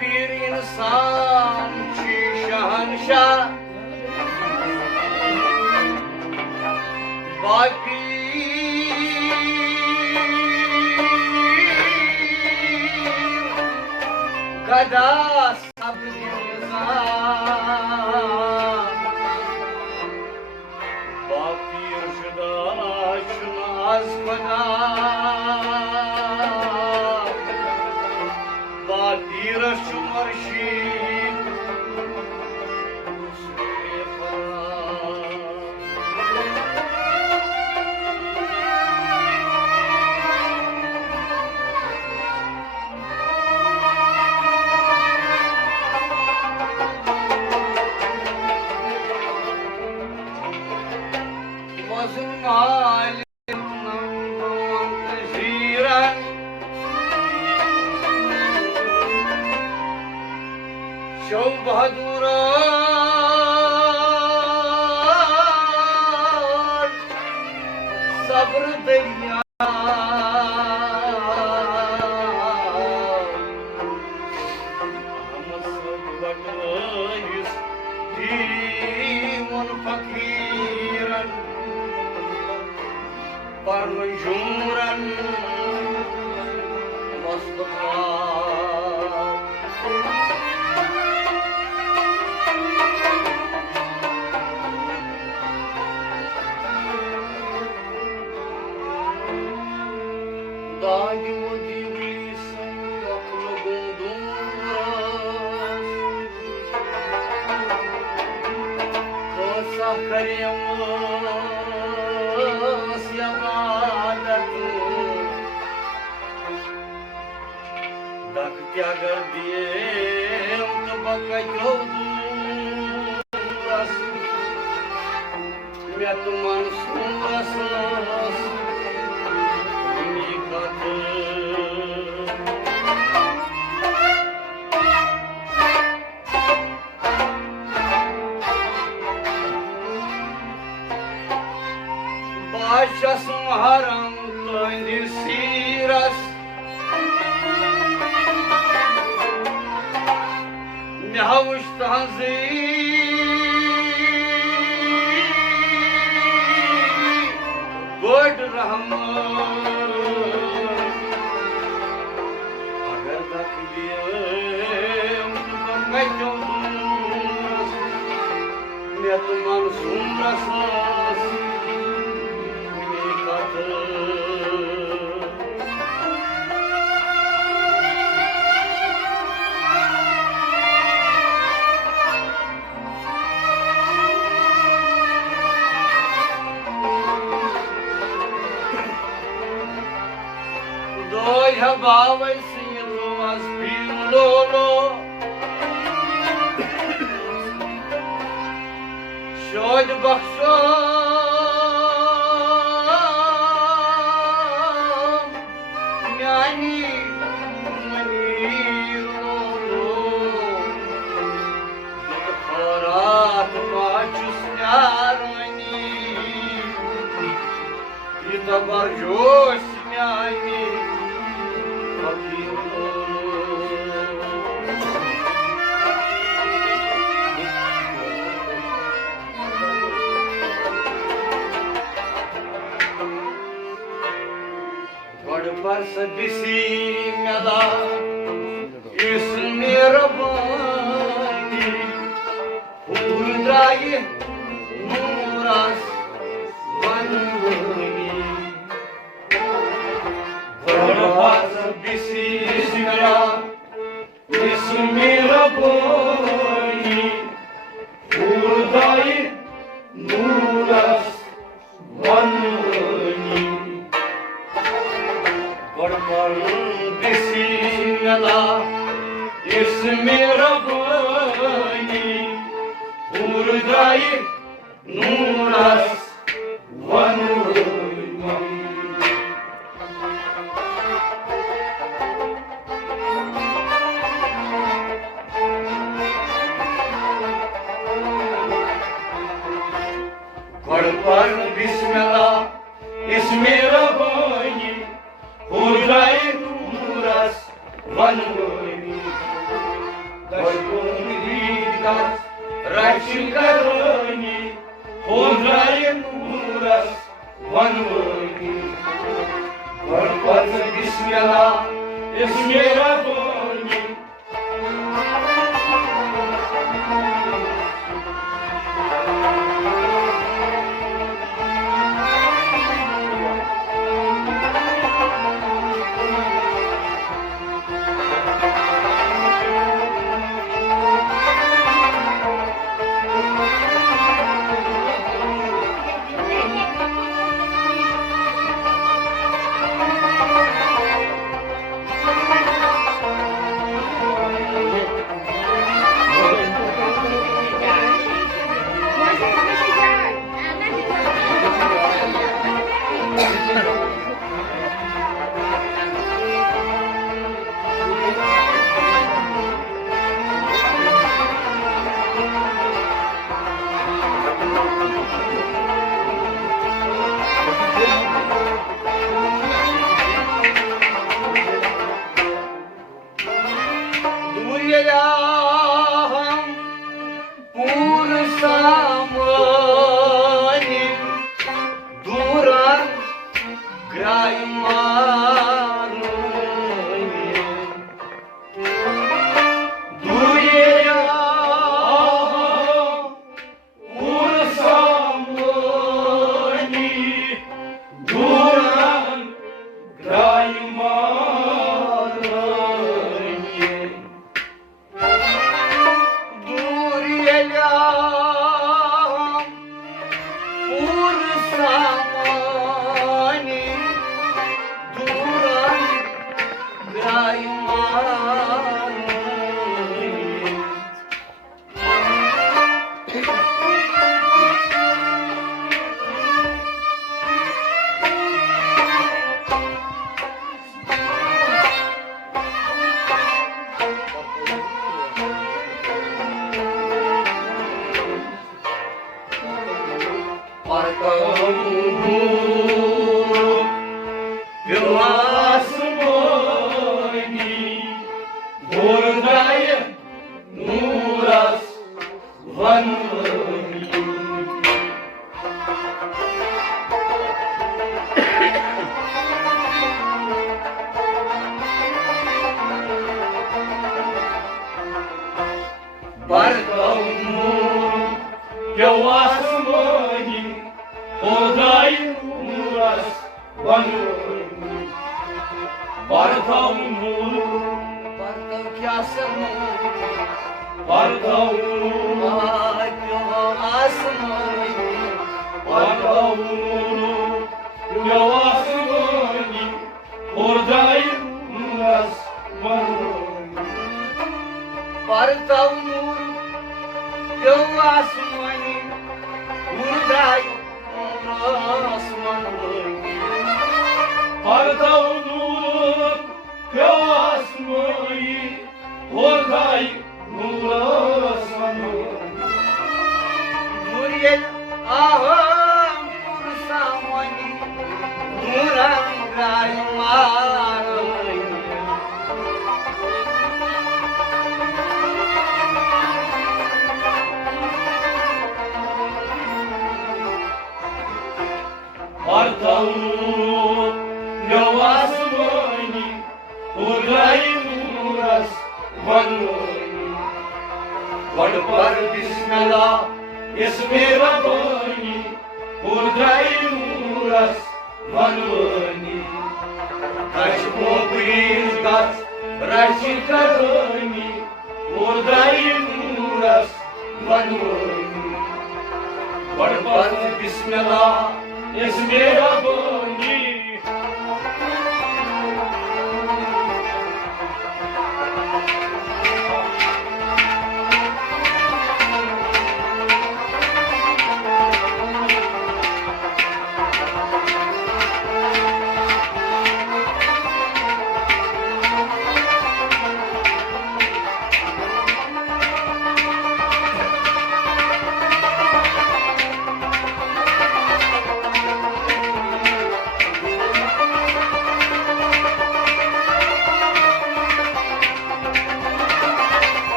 Bir insan ki şahanşah gada sabrinizan Bapir şuda şunu az bana Bapir şu marşin Şov Bahaduran sabr derya Amasıdvatayız dimun fakiran Parmanjuran Mustafa Dadi o divlisan aklı bulduras Kosah karyamız yabadatu Dak tyagar diyem tabaka yolduras Myatuman surasas Başasın haram töndir siras Mihavuş tanzir Böd rahman Agar tak diyem tukangay jodus Nyatuman sumrasas Doya bavay silo as pilolo Şod baksho Yani maniro Kharat machus yarani Itabar jos yani varsă bisimea la Ismira bani Uldraie nuras vanvani Varsă bisimea la Ismira bani Uldraie nuras vanvani Bisimea la Ismira bani Urdaie nuras vanvani Korban Bismillah Ismira bani Urdaie nuras vanvani Dashbundikas Rachikarani Urdaie nuras vanvani Korban Bismillah Ismira bani Artaunu, Yavasmı Hurray Nuras Vanvani God par Bismillah Isme Rabbani Hurray Nuras Vanvani Taş Mokriz Gat Rashi Karani Hurray Nuras Vanvani God par Bismillah Isme Rabbani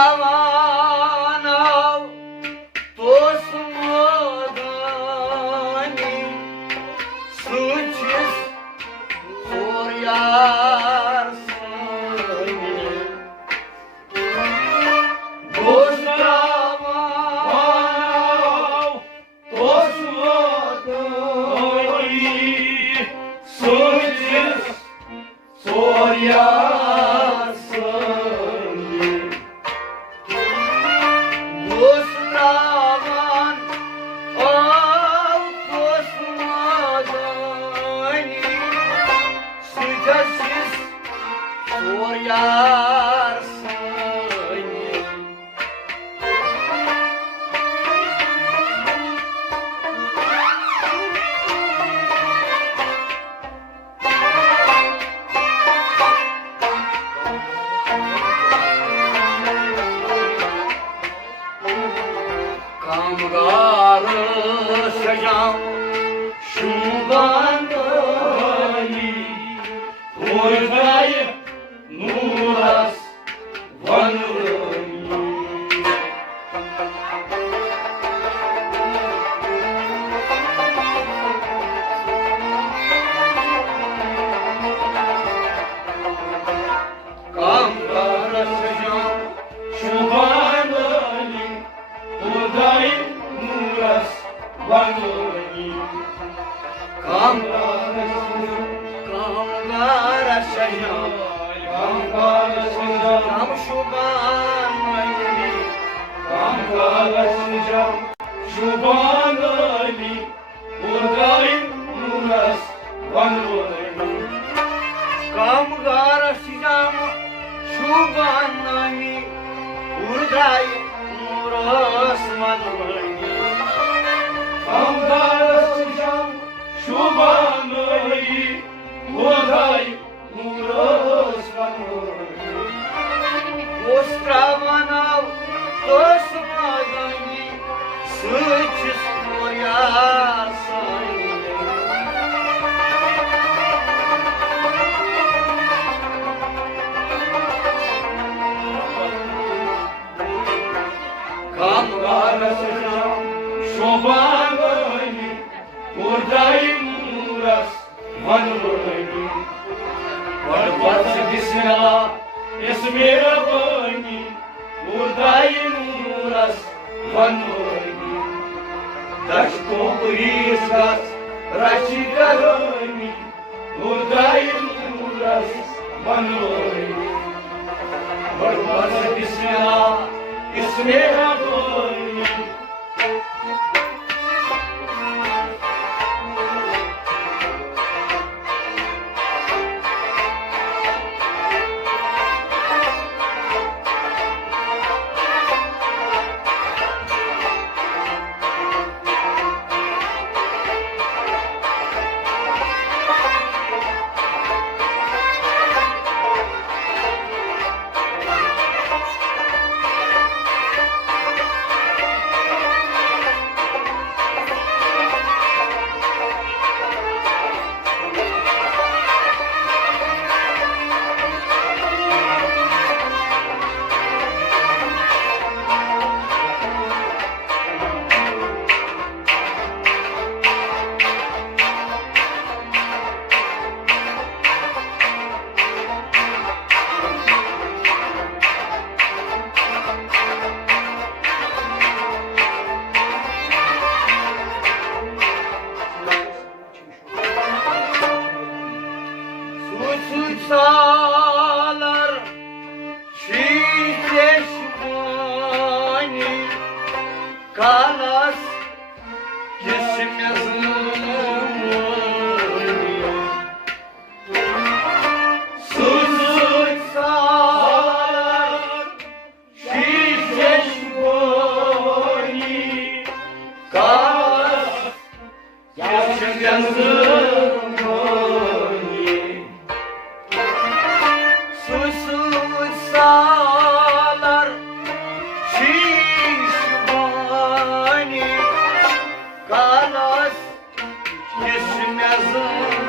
Travanov tosmodani suçis soryarsani Travanov tosmodani suçis soryarsani Travan av tosmadani sıcasız soryarsani Kamgarışacağım şu bandayı Buradayım Nuras Vanırım Kamgarışacağım şu bandayı Buradayım Nuras Vanırım Kamgarışacağım Kamgarışacağım şu bandayı Kamgarışacağım şu bandayı Buradayım Nuras Vanırım Kamgarışacağım şu bandayı Buradayım Nuras Vanırım Kamgarışacağım şu bandayı Buradayım Nuras Vanırım Travanov tosmadani sıçis soryarsani Kamgarışacağım şu bandayı Buradayım Nuras Vanırım Varvarsa bismillah Esmerabani Buradayım Nuras Vanırım Daştobrişkas Rachigarani Buradayım Nuras Vanırım Varvarsa bismillah Esmerabani Suçsalar şiirleşmani Kalas kesim Suçsalar şiirleşmani Kalas kesim Sussalar şişmani Kalas kesmezini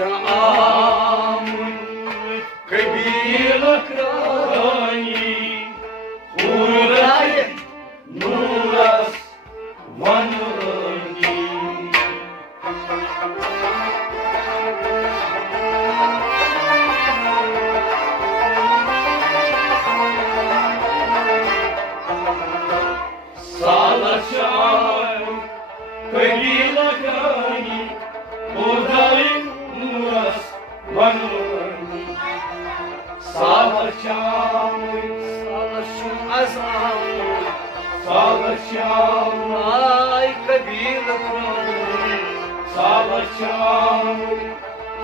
Salaşamın kıbile krani Huray nuras vanurani Salaşamın kıbile krani Huray nuras vanurani Salaşamın azamın Salaşamın ay kabile krani Salaşamın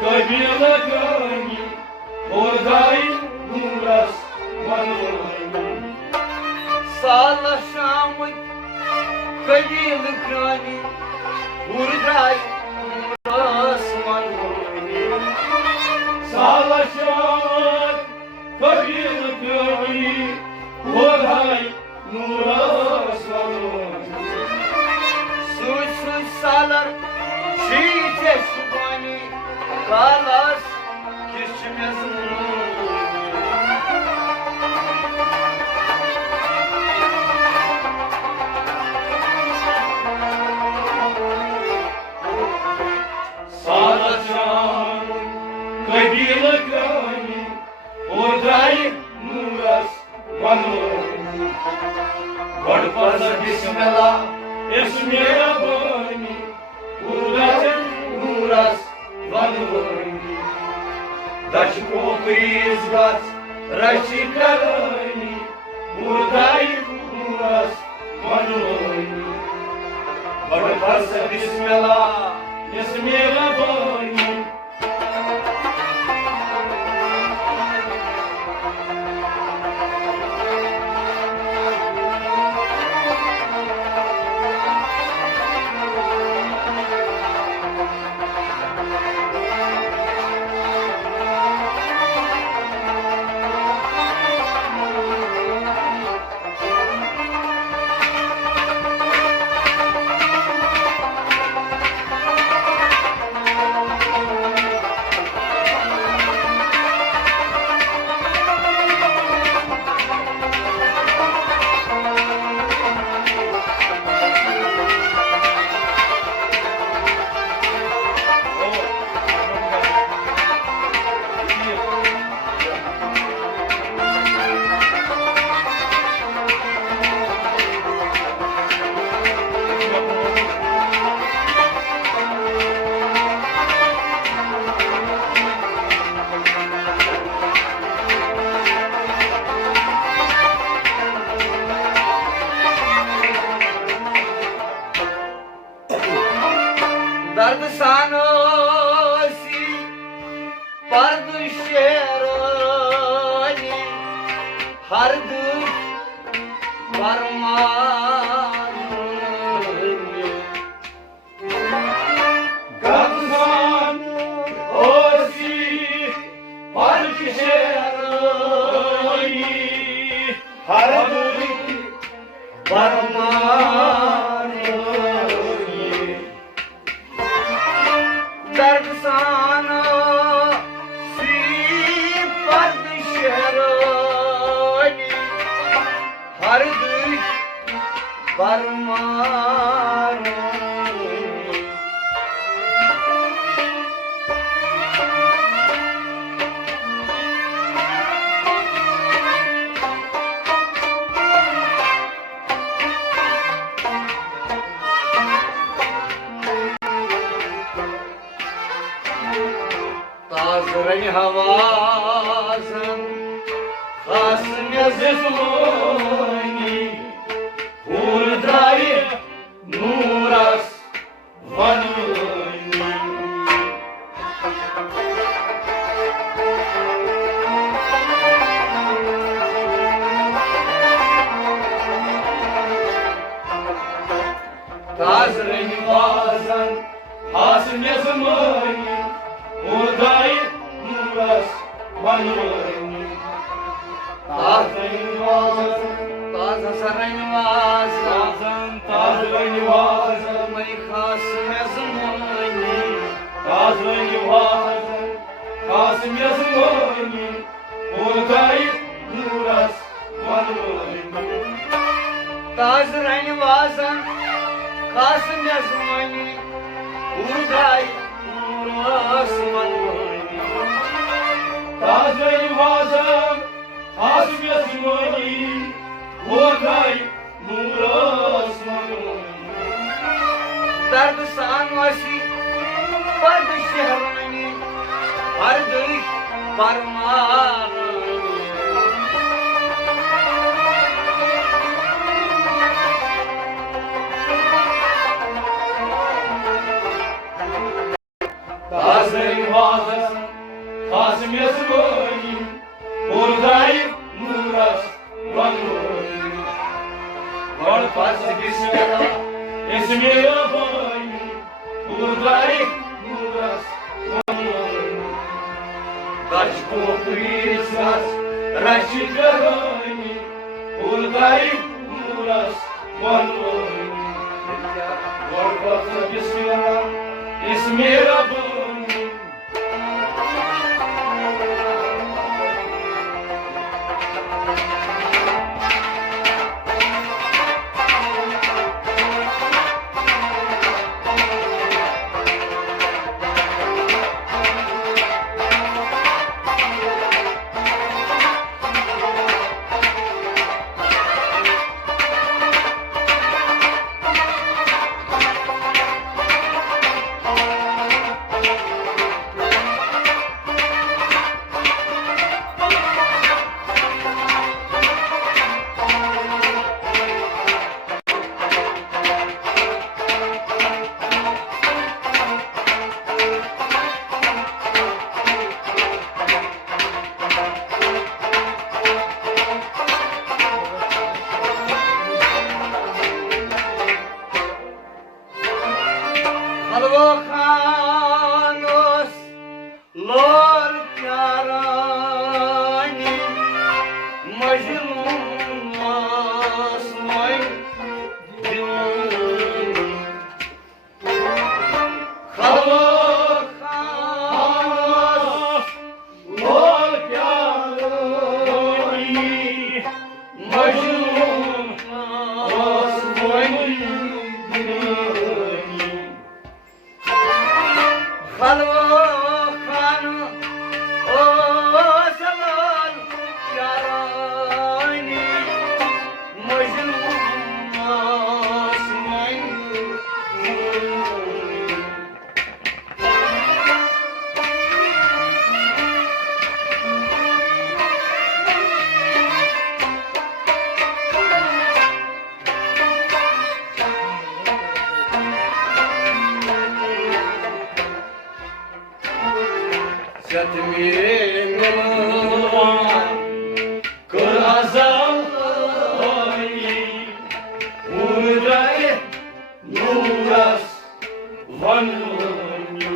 kabile krani Huray nuras vanurani Salaşamın kabile krani Huray Salaşamın kabile krani Huray nuras vanurani Suçsuz salar şiite subani Kalas kişimiz Salaşamın kabile krani Huray nuras vanurani Gordpasa bismillah esmera bani Huray nuras vanurani Dachko prizgat rachikarani Huray nuras vanurani Gordpasa bismillah esmera bani Dard sanosi pardu sherani har duş varmani Dard sanosi pardu sherani har duş varmani Dard sanosi pardu sherani har duş varmani Tazrani havazın khasm yazmani Huray nuras vanurani Tazrani havazın khasm yazmani Huray nuras vanurani Tazrani havazın Tazrani havazın Tazrani havazın May khas yazmani Tazrani vazan, Kasım yazımani, Urday nuras vanvani. Tazrani vazan, Kasım yazımani, Urday nuras vanvani. Tazrani vazan, Kasım yazımani, Urday nuras vanvani. Dard sanvasi, Pard şehrani, Pardık parmağını. Tazrani vazan, Kasım yazımani, Urday nuras vanvani. Varpas bismillah, Esmirabani, Urday nuras vanvani. Dachko Prisas, Rashikarani, Urday nuras vanvani. Varpas bismillah, Esmirabani. Halvanos lor karani, Majnun masmay dilani. Halvanos Lor karani, Majnun masmay dilani. Halvakan o zaman yarani, Majnun masmay dilani. Satmirman, Kır azalani, Urday nuras vanvani.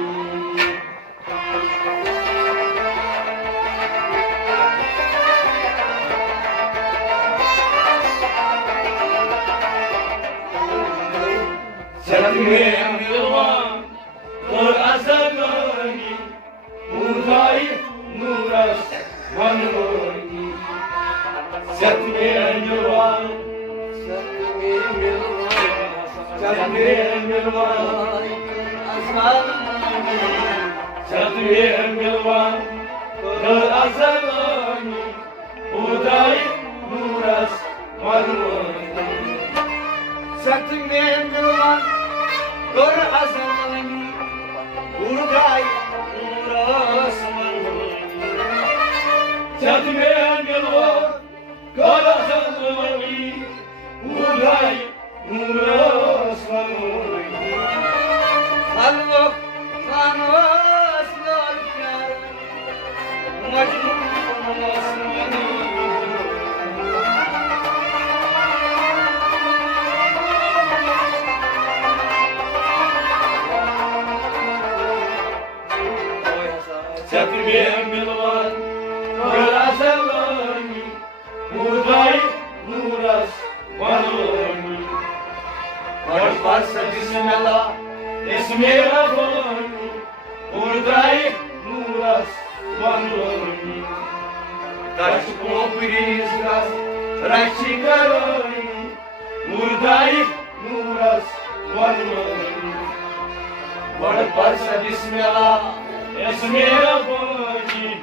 Satmirman, Kır azalani, Urday nuras vanvani. Satmirman, Satmirman, Satmirman, Kır azalani, Urday nuras vanvani. Satmirman, Kır azalani, Urday nuras vanvani. Satmirman, Kır azalani, Urday nuras vanvani. Halvanos lor karani, Majnun masmay. Satmirman, Kır azalani, Urday nuras vanvani. Varpas bismillah, Esmirabani, Urday Murdai nuras vanoni Das comprisgas Rachikaroni Murdai nuras vanoni Bada parsa bismillah Esmera boni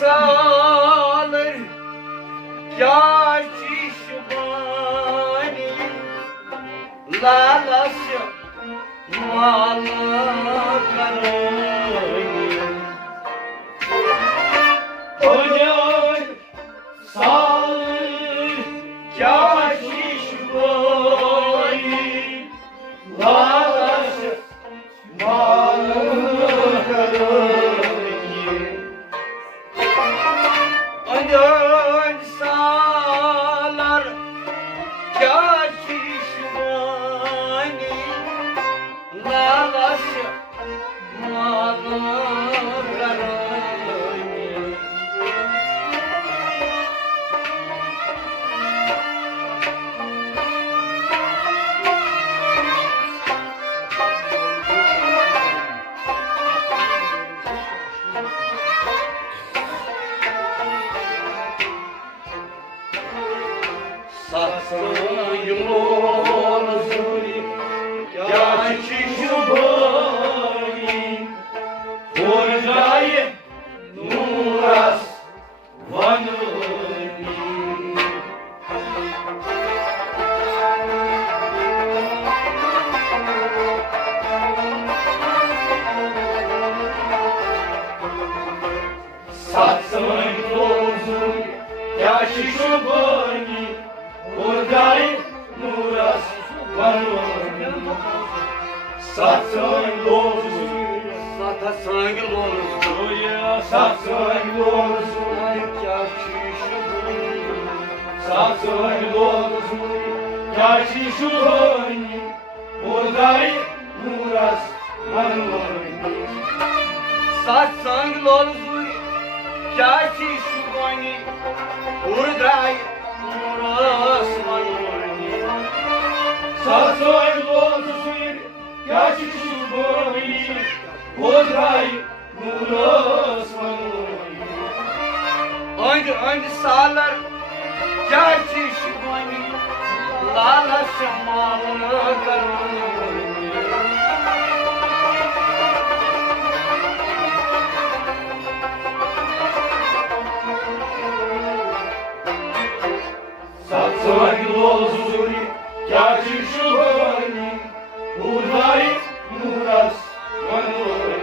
salır yaşişmani lalası malı karayım Oy salır kaşiş boy lalaşı malı karayım Aydın salar yaşişmani lalası malı karayım Satsın yolunu kaşiş boy buradayım Nuras vanuni Satsın yolunu kaşiş boy buradayım Nuras vanuni Satsın yolunu Satasın yolunu Satsın yolunu Satsın yolunu kaşiş boy buradayım Nuras vanuni Satsang lolzuri kyachi shubani urday muras manurni Satsın yolunu kaşiş boy buradayım Nuras vanuni and salar kyachi shubani lala shamal karuni Satsın yolunu kaşiş boy buradayım Nuras vanuni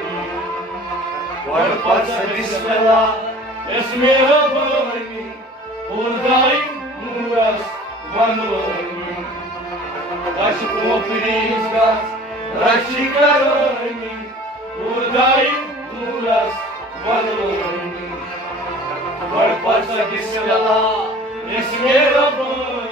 Varpasa bismillah Esmerabani buradayım Nuras vanuni Aşkı prizga Raşikarani buradayım Nuras vanuni Varpasa bismillah Esmerabani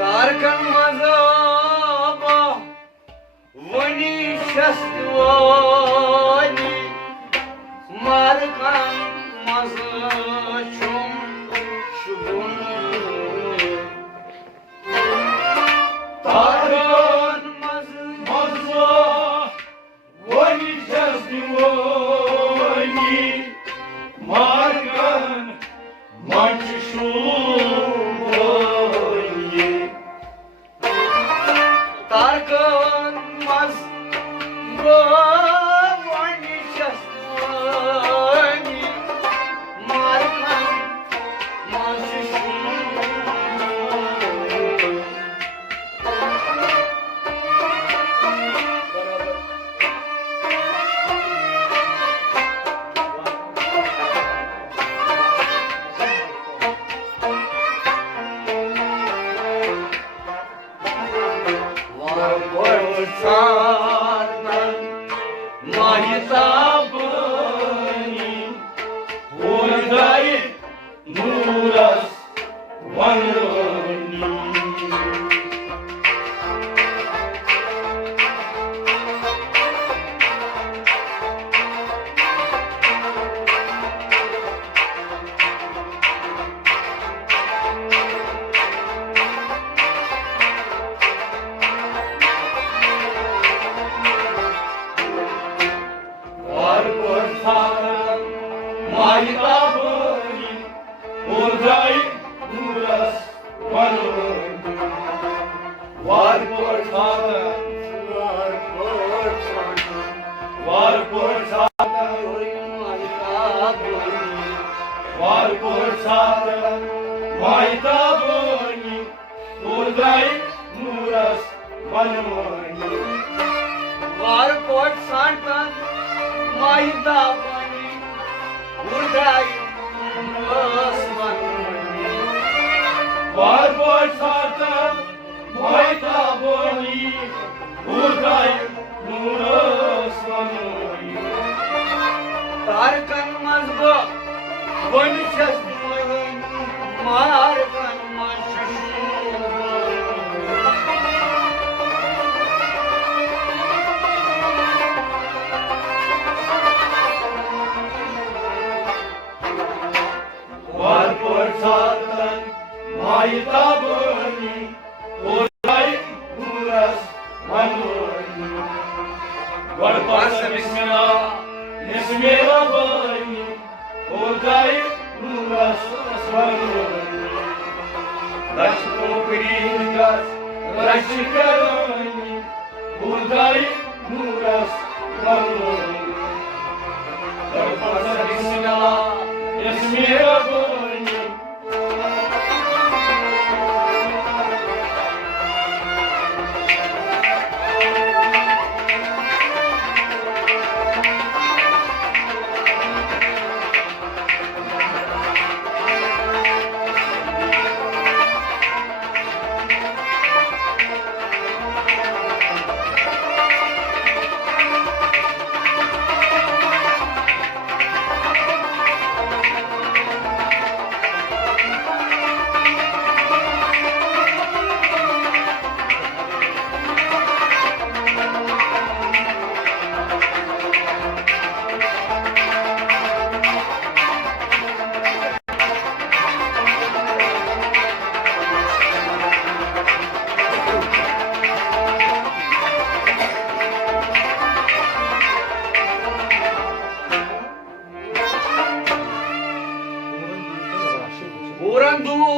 Tarkan mazaba vani shastvani markan mazachum shubun Tarkan mazachum mazza Vani jastivani Markan manchishuvani Tarkan mazaba vani shastvani markan mazachum Varpoçatan Mahitabani Buradayım Nuras Vanoni. Varpoçatan Mahitabani Buradayım Nuras Vanoni. Varpoçatan Varpoçatan Varpoçatan Mahitabani Buradayım Nuras Vanoni. Varpoçatan Mahitabani Buradayım Osmanlı Varpoçatan Mahitabani Buradayım Nuras Vanoni. Tarkan mazgo Vanişas mayın Markan maşuşun Varpoçatan Mahitabani Buradayım Nuras Vanoni. Varpoçta Bismillah Bismillahirrahmanirrahim Buradayım Nuras Vanoni. Raşko Pringas Raşkarani Buradayım Nuras Vanoni. Varpoçta Bismillah Bismillahirrahmanirrahim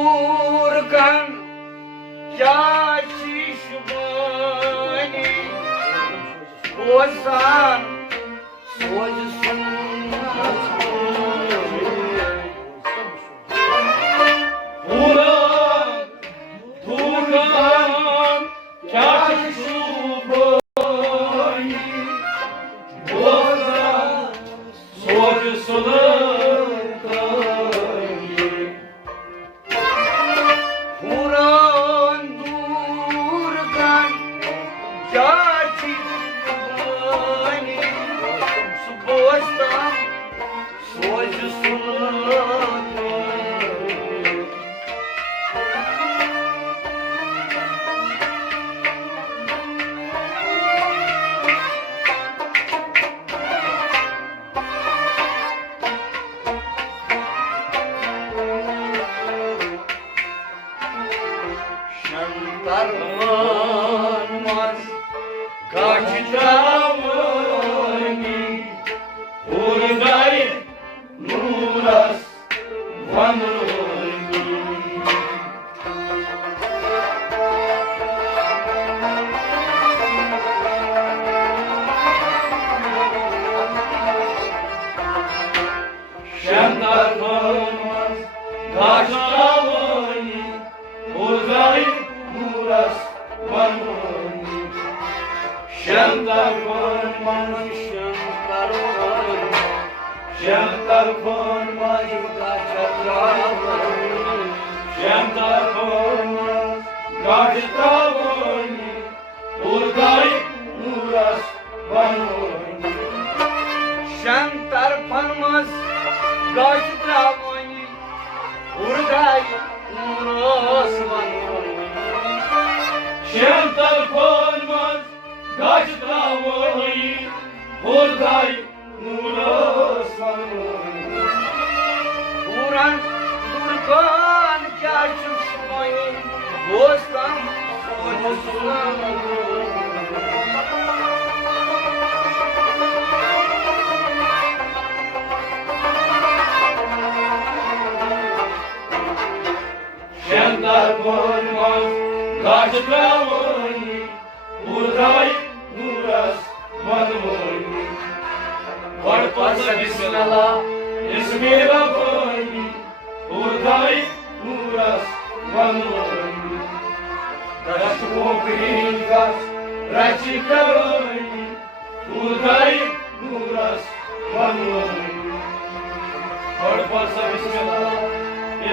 Урандуркан Кячишвани Озан Созиsun Ulan Turgan Kaşuboy Bozan Socusulukayı Урандуркан Кячишвани Субостан Созиsun Şantarlanmaz Kaçtamani Buradayım Nuras Vanoni. Şentarlanmaz Kaçtamani Buradayım Nuras Vanoni. Şentarlanmaz Şentarlanmaz Şentarlanmaz Kaçtamani गाछ त्रावणी उर्गाई नूरस वनोनी Şemtal konmaz Gaç travoni Hurday Nurasmanoni Uran durkan kaçış mayın Bostan sonuçlan Şemtal konmaz Gaç travoni Hurday Nurasmanoni Varpasa bismillah İsmi Rabbani Hurday Nurasmanoni Rashmokringas Rachikaroni Hurday Nurasmanoni Varpasa bismillah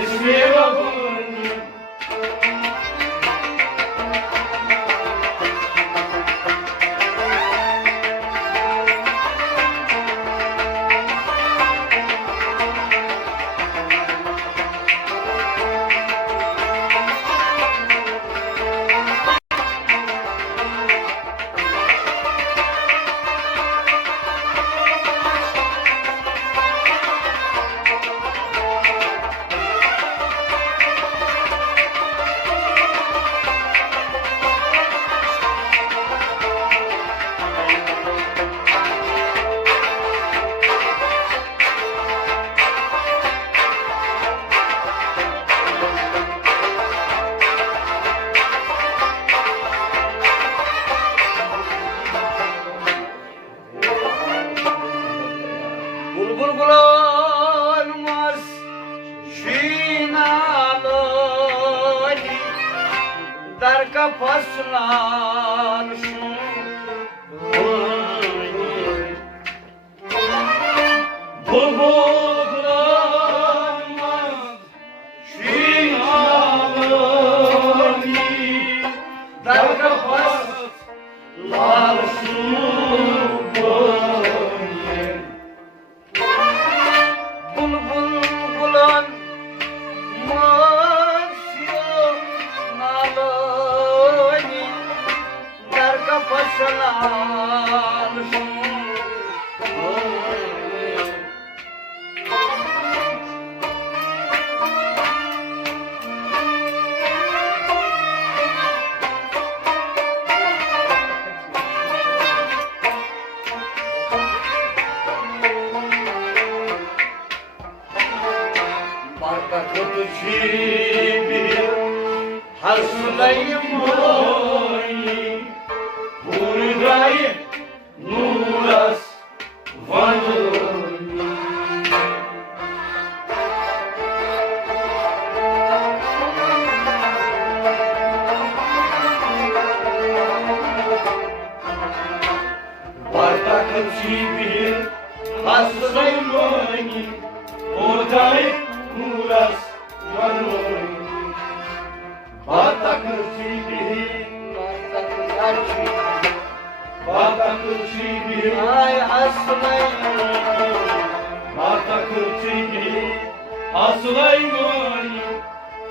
İsmi Rabbani Bulbul bulanmaz şinalani Dar kapaslar şu Bulbullanmaz Şinalani Dar kapas Larşubani Bulbul bulanmaz şinalani Dar kapaslar şu Barka Çibi haslayım Haslayım Hurday Nurasmanoni Bartakın çibi Haslayım Hurday Nurasmanoni Bartakın çibi Bartakın çibi Ay haslayım Bartakın çibi Haslayım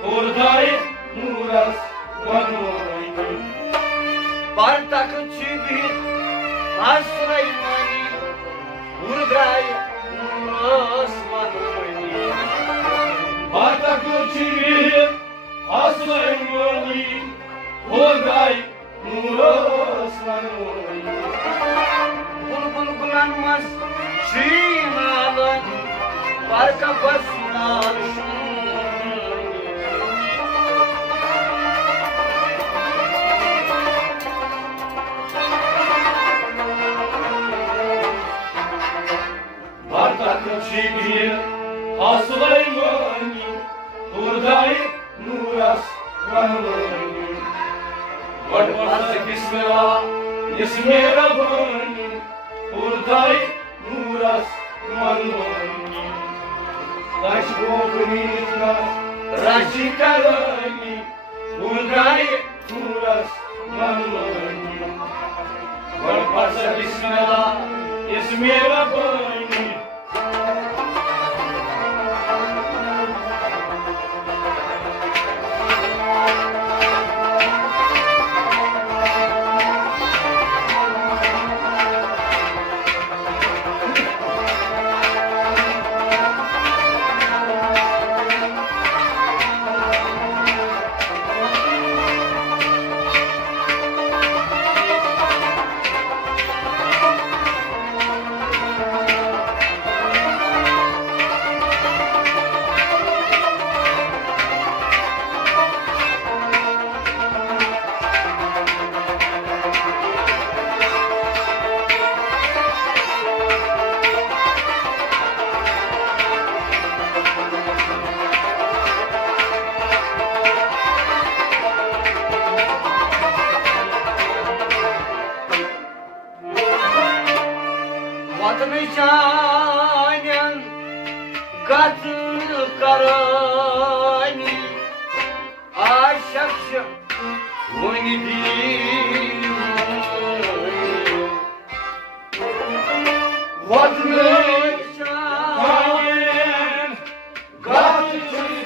Hurday Nurasmanoni Bartakın çibi haslayım Urgay Nurasmanoni Bartakın çibi Haslayım Hurday Nurasmanoni Bulbul bulanmaz şinalani Var kapaslar Bartakın çibi Haslayım Hurday Nurasmanoni Varpasa bismillah İsmi Rabbani Hurday Nurasmanoni Rashmokringas Rachikaroni Hurday Nurasmanoni Varpasa bismillah İsmi Rabbani वतन शान गत करानी आशक्ष वनि वतन शान गत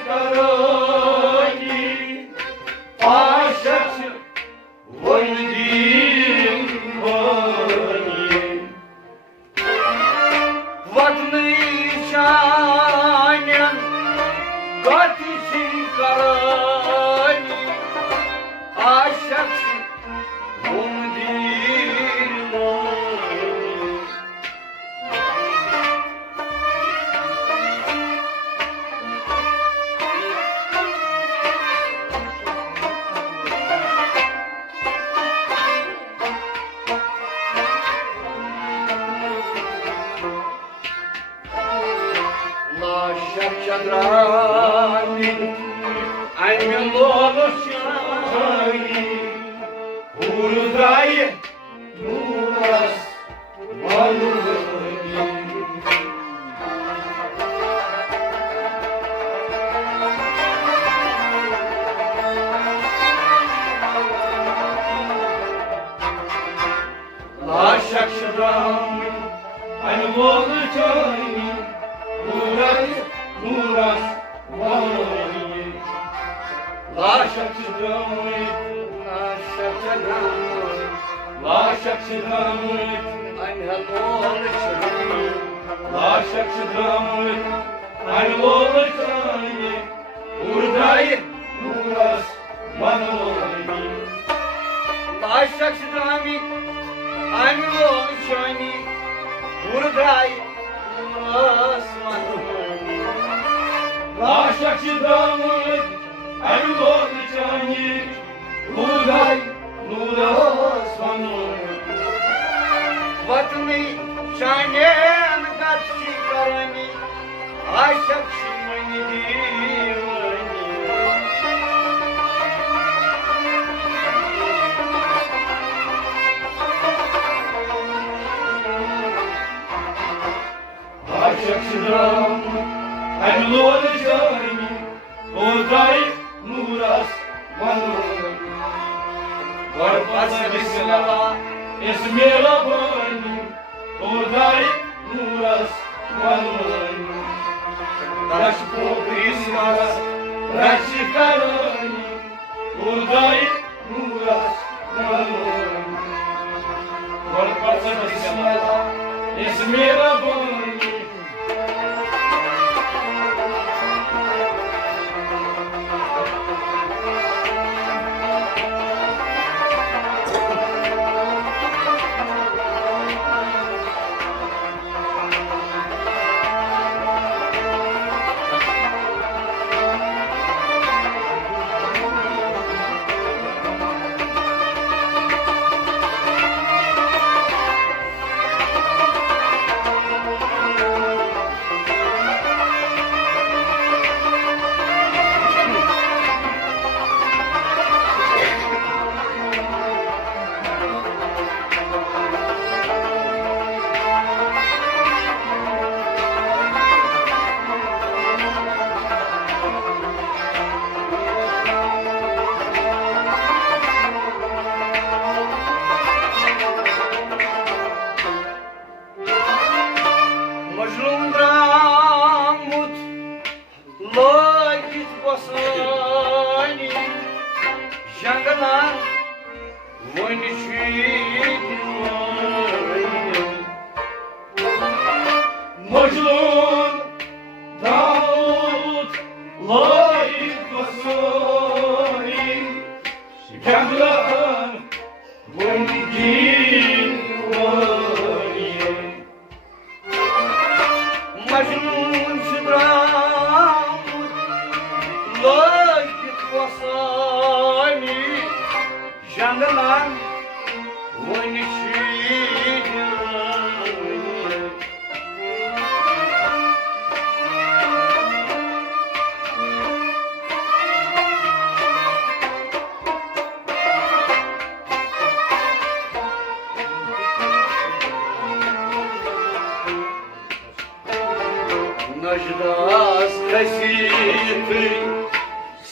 करानी आशक्ष वनि वतन शान गत करानी आशक्ष चंद्रानी अनमोल शानी Urudai nuras valuni La shakshadam anmol chani Urai nuras valuni La shakshadam La shakshadamut अनमोल शानी La shakshadamut anmol chani Urudai nuras valuni आशक्ष स्वामी अनमोल शानी उर्गाई La shakshadamut anmol chani Urudai nuras valuni वतन शान गत करानी आशक्ष वनि Shakshadam anmol chani Urudai nuras valuni वर्पस विस्लवा Ismela bani Urudai nuras valuni दशको Christmas Rashikarani Urudai nuras valuni Varpasa Ismela Ismela bani Majnun Davut Layık Basari Şikânglan Vundigin Vaniye Majnun Şidramut Layık Vasani Jangalan रसीती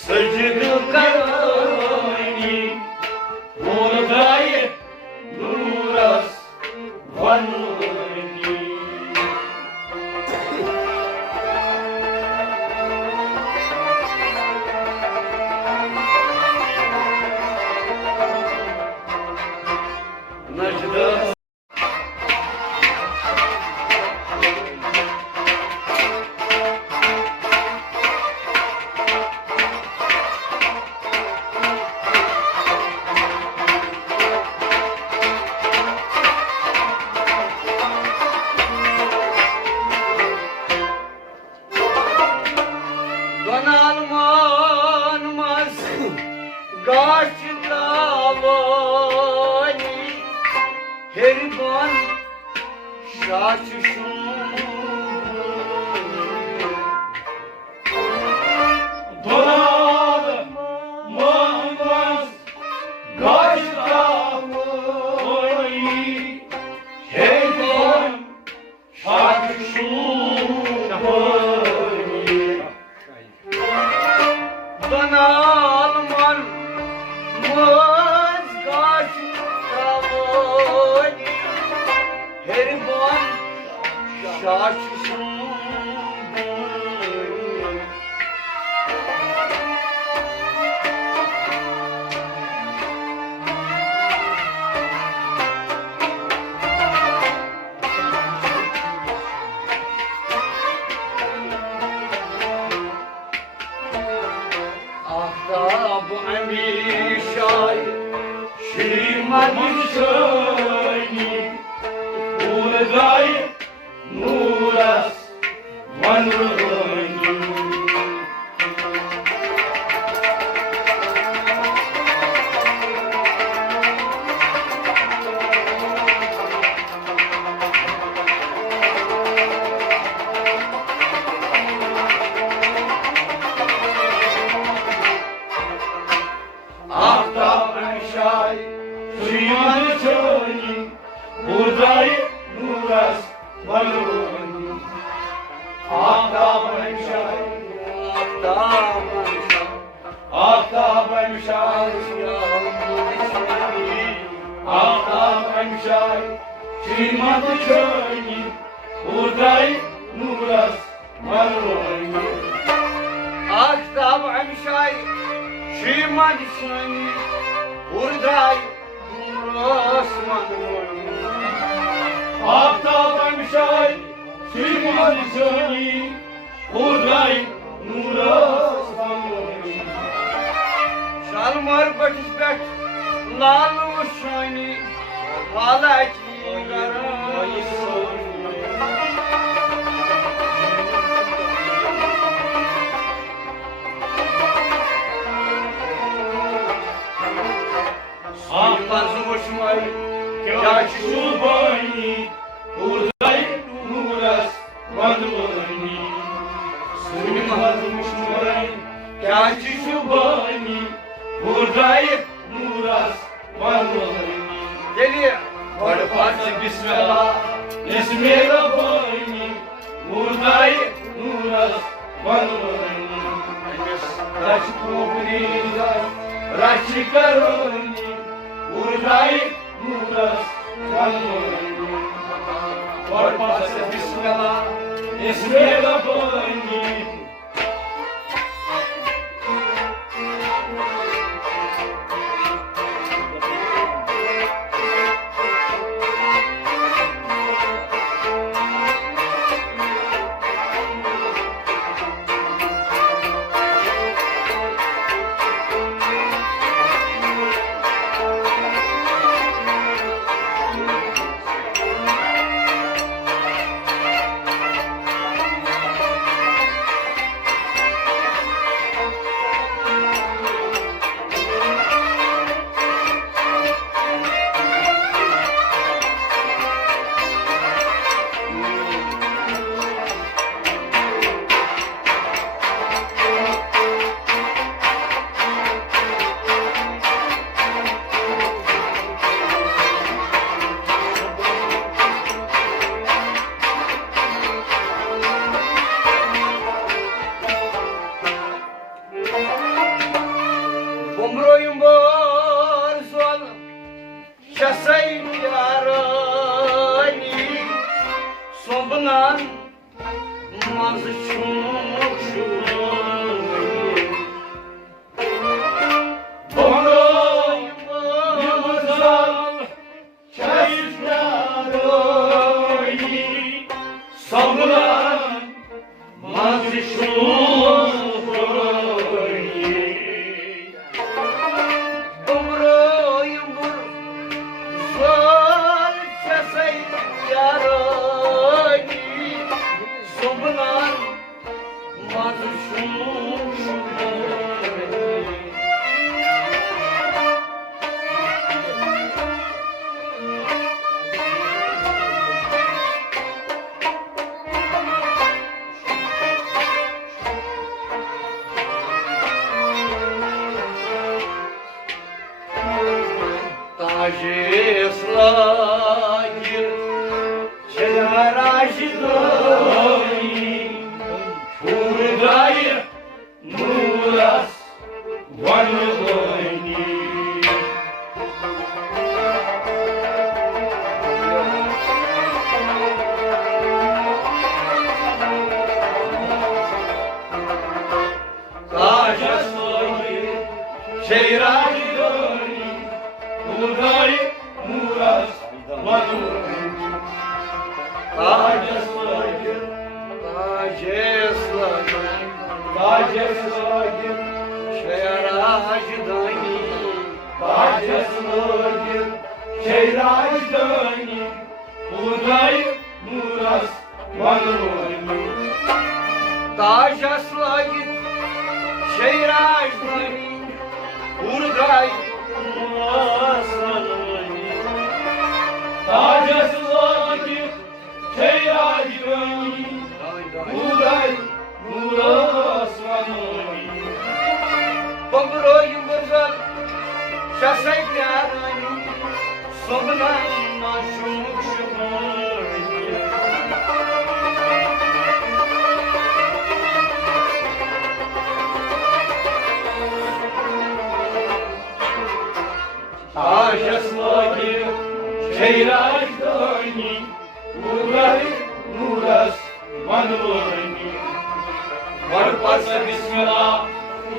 सजद Karani Buradayım Nuras Vanani Necdet Donalmanmaz Gaçlavani Heriban Şaşışın Donadı Mahmaz Gaçta Oy Heyvan Şarkışu Donalman Maz Gaçlavani Heriban Şaşışın Ahtab Amişay Şimadişani Buradayım Nuras Vanani Ahtab Amişay Şimadişani Buradayım Nuras Vanani Ahtab Amişay Ahtab Amişay Ahtab Amişay Şimadişani Buradayım Nuras Vanani Ahtab Amişay Şimadişani Hurday Osmanlı Ahtab Amişay Şimadişani Buradayım Nuras Vanani Şalmar Batisbek Lal Uşani Halaki Ahmazı Uşmay Şubani Buradayım Nuras Vanani Süleyman'ın Şubani Kaçı Şubani Buradayım Nuras Vanani Geliyor Varparsı Bismillah Esmi Rabbani Buradayım Nuras Vanani Taşı Kubriza Raşi Karani Buradayım Nuras Vanani Varparsı Bismillah Esmi Rabbani Şasay yarani Sobnan Mazı çok şurayı Yımızal Çayışlarayı Sabılan Mazışurayı Umrayım vur Zor şasay yarani Sobnan Mazı çok şurayı Taşıslayır Şeyler aşıdayım Buradayı Muras Vanılayni Taşaslayı Şeyracıdayı Buradayı Muras Vanılayni Taşaslayı Taşıslayır Taşaslayı Şeyler aşıdayım Taşaslayı Şeyracıdayı Buradayı Muras Vanılayni Taşıslayır Şeyler aşıdayım Buradayım Taşaslayı Şeyracıdayı Buradayı Muras Vanılayni Bamburoyum bozal Şasay yarani Sobnan maşuk şurayı Taşaslayı Şeyracıdayı Buradayı Muras Vanılayni Varpasa Bismillah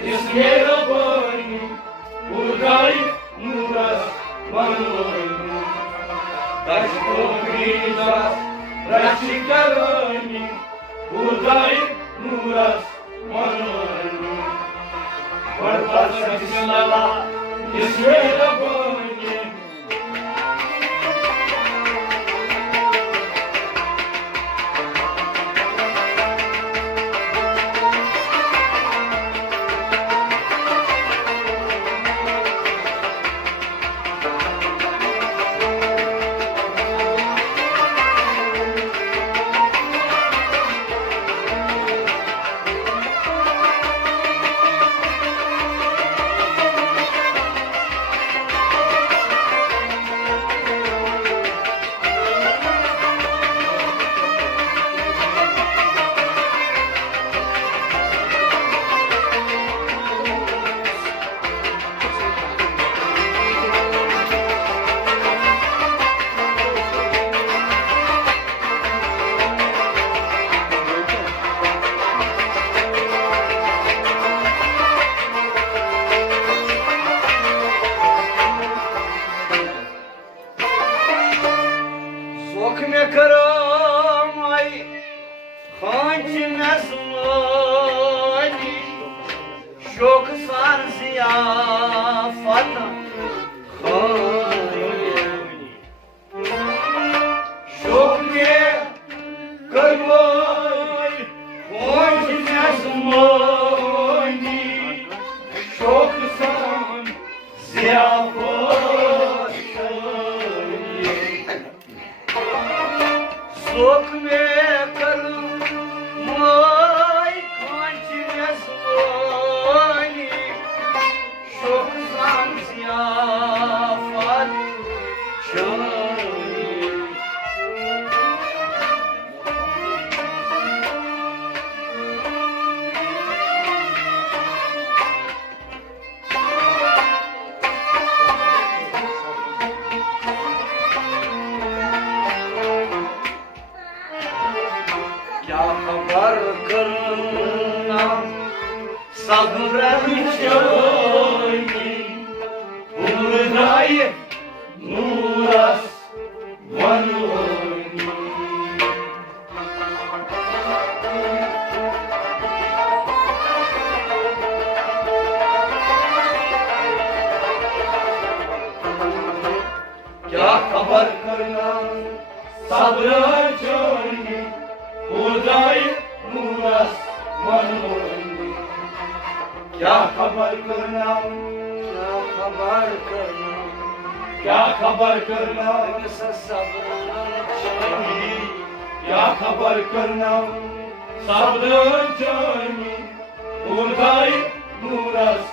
Bismillahirrahmanirrahim Buradayı Muras Vanılayni Taşkobrijas Raşikarani Buradayı Muras Vanılayni Varpasa Bismillah Bismillahirrahmanirrahim Sokme karamay Hançı nesmani Şok sar ziyafata Hayır Sokme karamay Hançı nesmani Çok san ziyafet Sokme karamay Hançı nesmani Şok sar ziyafat Şahir sabrın Şöyle buradayım Nuras Vanoni क्या खबर करना sabrı çöğünü buradayım Nuras Vanoni क्या खबर करना क्या खबर करना क्या खबर करना sabrın çöğünü buradayım Nuras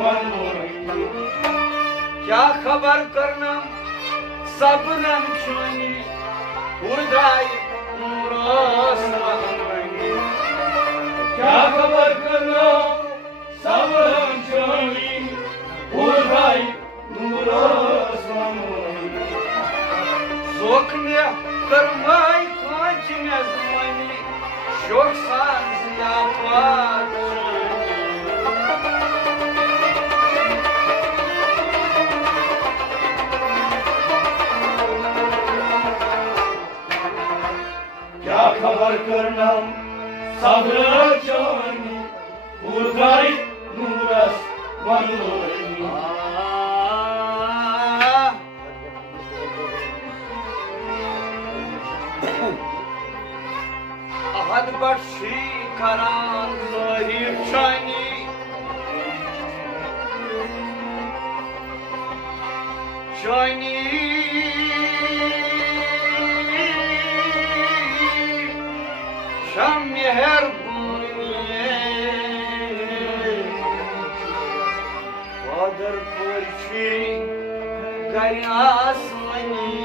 Vanoni क्या खबर करना sabrın çöğünü buradayım Nuras Vanoni क्या खबर करना sabrın çöğünü buradayım Nuras Vanoni Sokne kırmay kaçme zamanı çok sans yapar क्या खबर करना sabrı çöğünü buradayım Nuras Vanoni Ahad başı karan zahir çani Çani Şam her Vadır porçi Garyasmani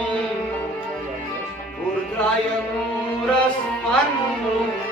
Buradayım Nuras Vanoni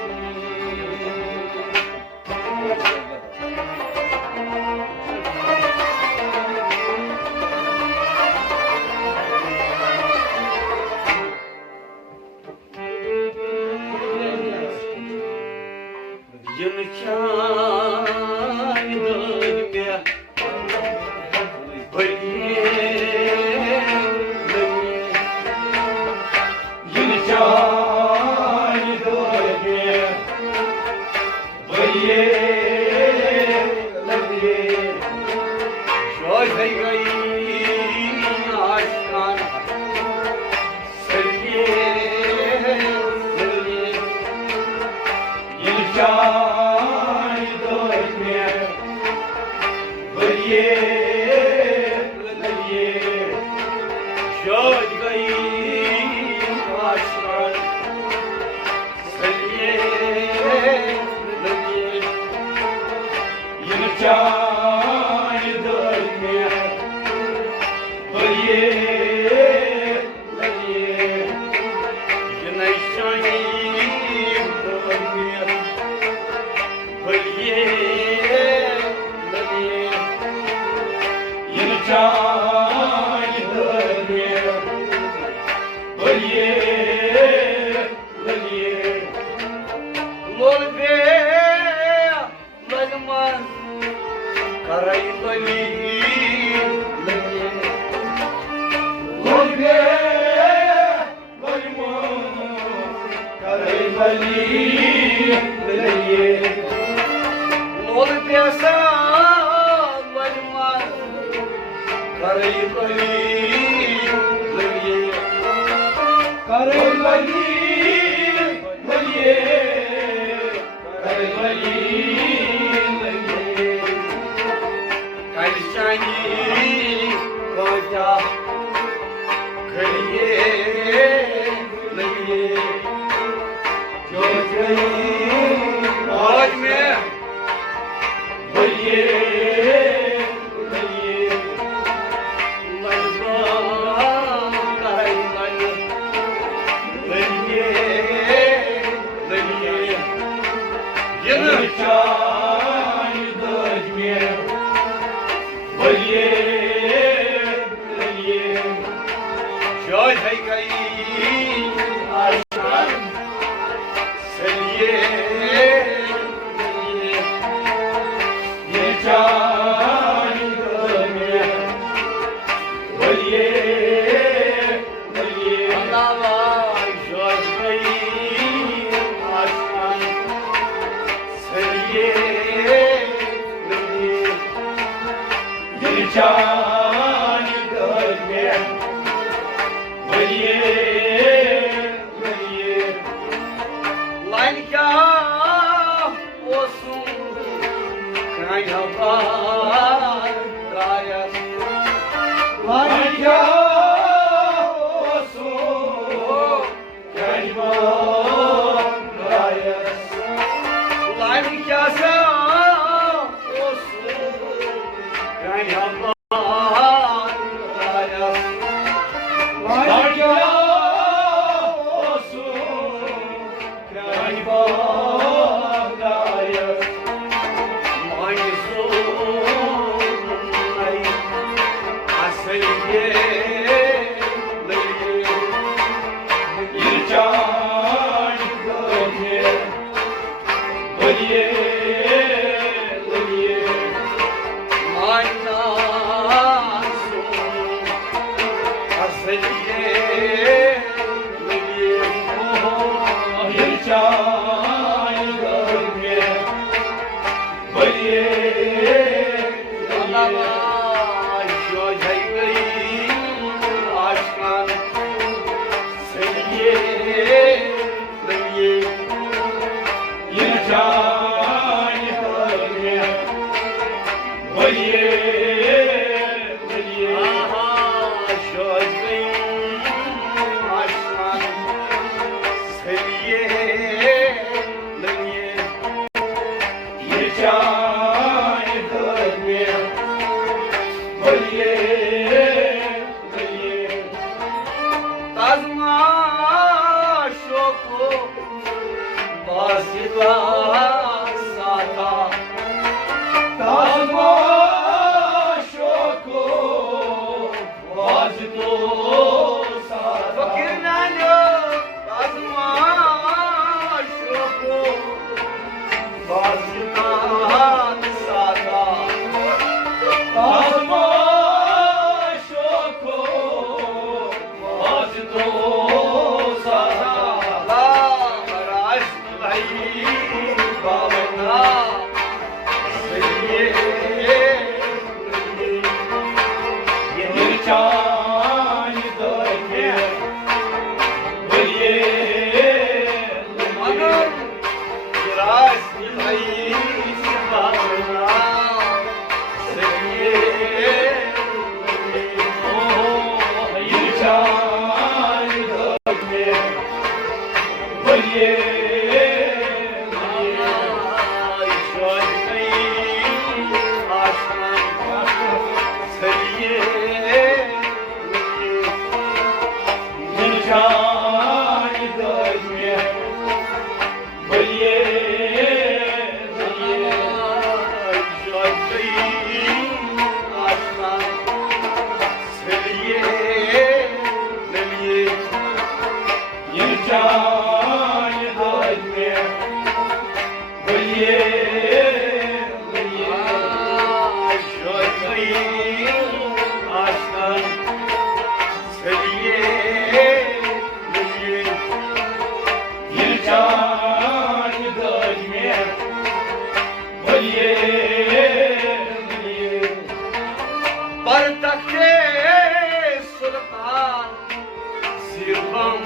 zilbam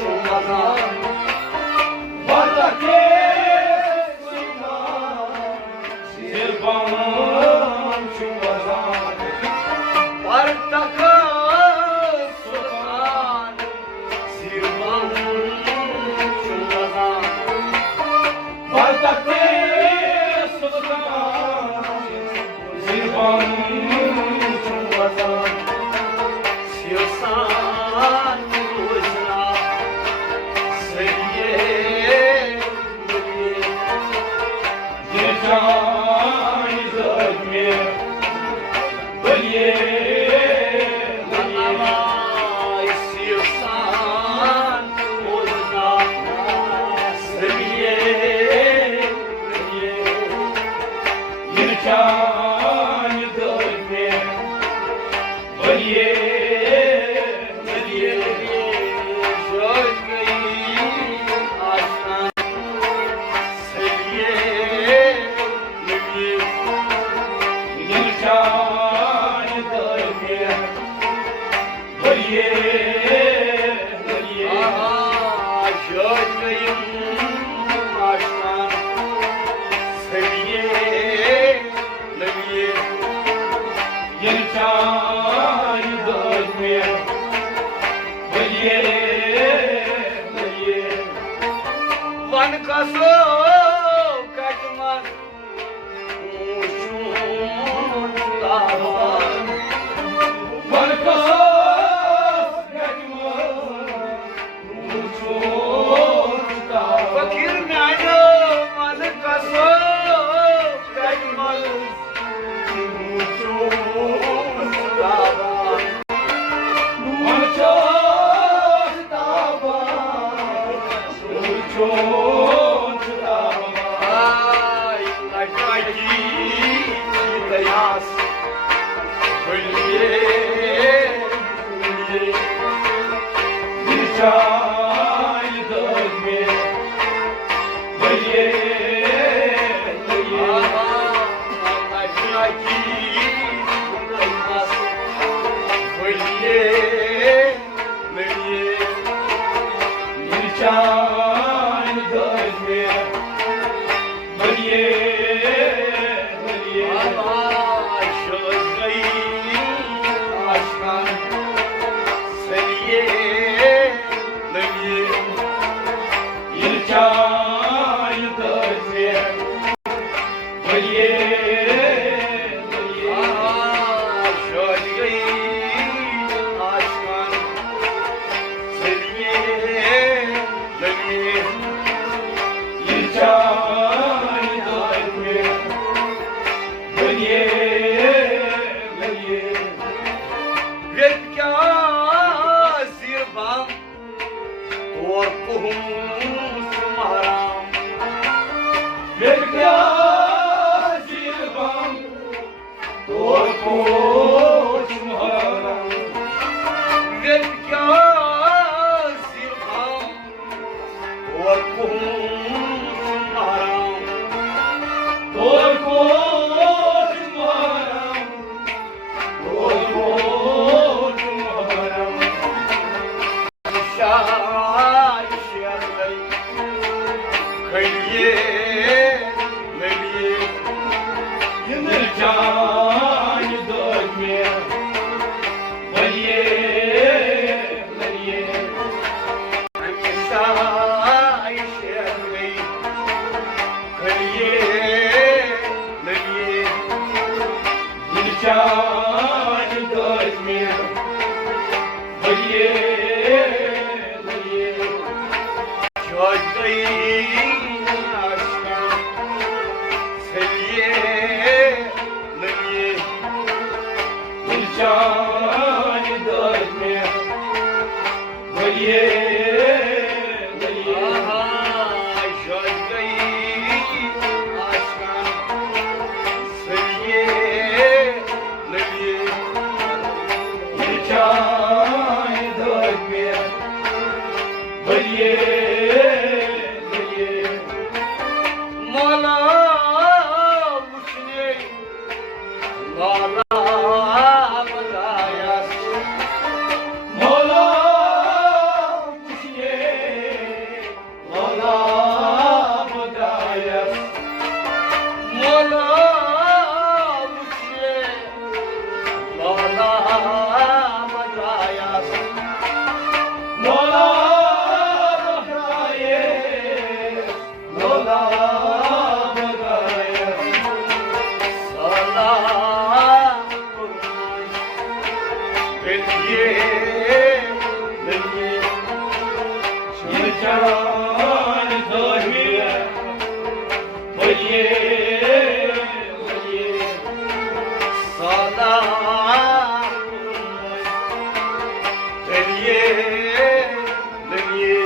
çulmazan Vardaki zilbam çulmazan Vardaki sultan zilbam çulmazan Vardaki sultan zilbam çulmazan Silsan kılıçla sevgiye Geçen dönme Bölye Anamay silsan kılıçla sevgiye Geçen dönme Bölye Van kaso kaçmaz uçun dağlar Fakir meylo van kaso kaçmaz uçun dağlar Ay aşağıki beyaz Gölge aşağıki beyaz Mola Yircan dönmeye Valiye Valiye Salam Deliye Deliye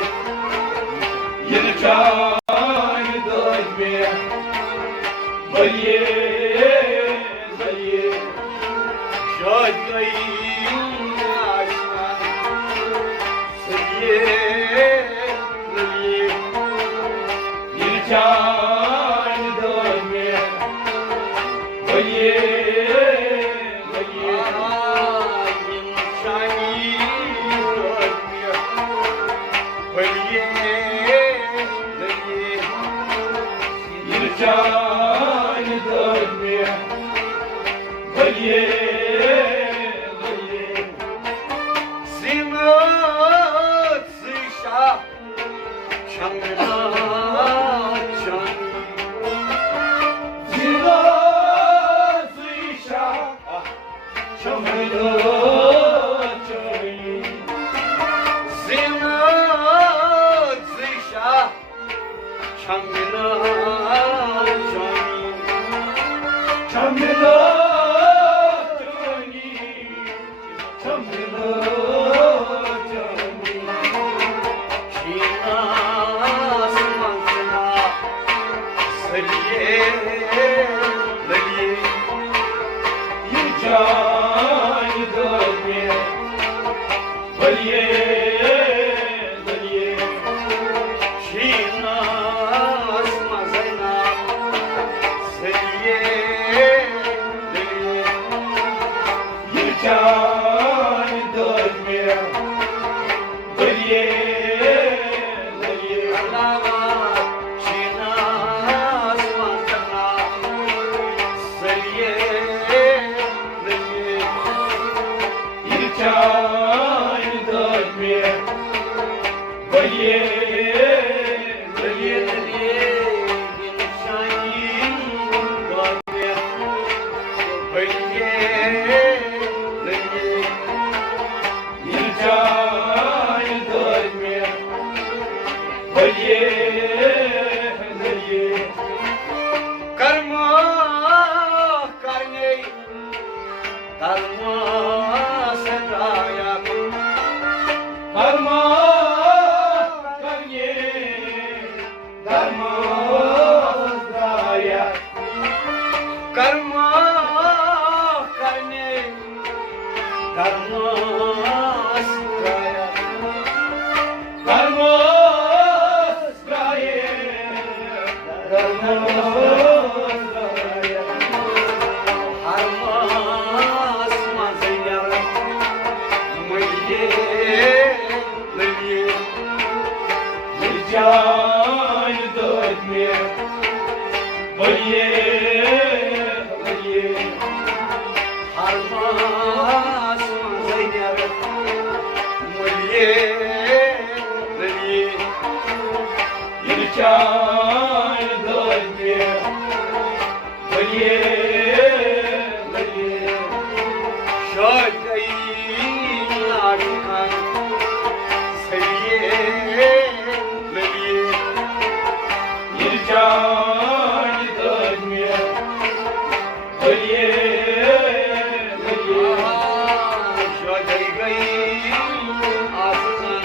Yircan dönmeye Valiye Valiye Şadayım aşkına Deliye Deliye Yircan dönmeye Valiye Valiye Ayın şani dönmüyor Deliye Deliye Yircan dönmeye Valiye Valiye Zimmet zişa Çangına çang Zilazışa Çamurda çayı Zimmet zişa Çangına çang Çamurda çayı Çamurda çayı Çina smansına Sariye Deliye Yircan dönmeye Valiye Valiye Çina smansına Sariye Deliye Yircan dönmeye Valiye Valiye Alava Çina smansına Sariye Deliye Yircan dönmeye Valiye Valiye Yircan dönmeye Valiye Valiye Karma karne Karma sedaya Karma Karye Dharma Daya Karma karne Karma sedaya Karma Daya Dharma Daya Harmas mazayar Mayye Leliye Yircan dönmeye Valiye Valiye Harmas mazayar Mayye Leliye Yircan dönmeye Valiye Valiye Şadayım aşkına Seviye Leliye Yircan dönmeye Valiye Valiye Şadayım aşkına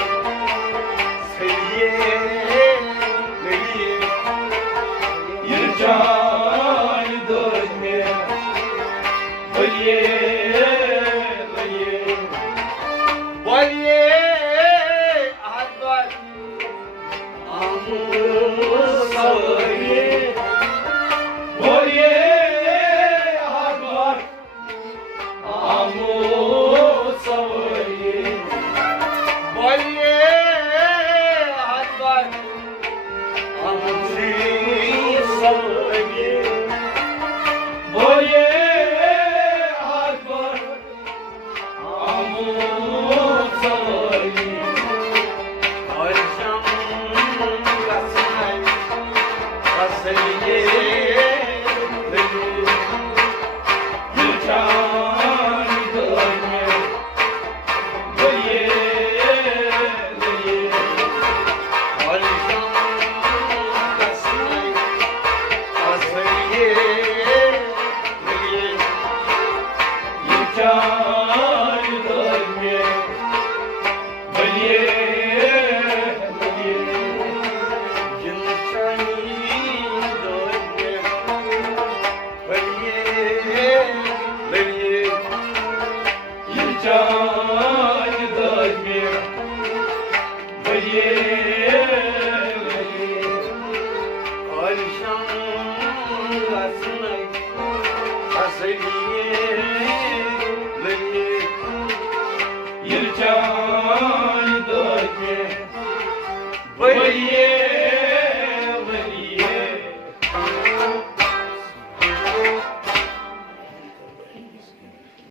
Beliye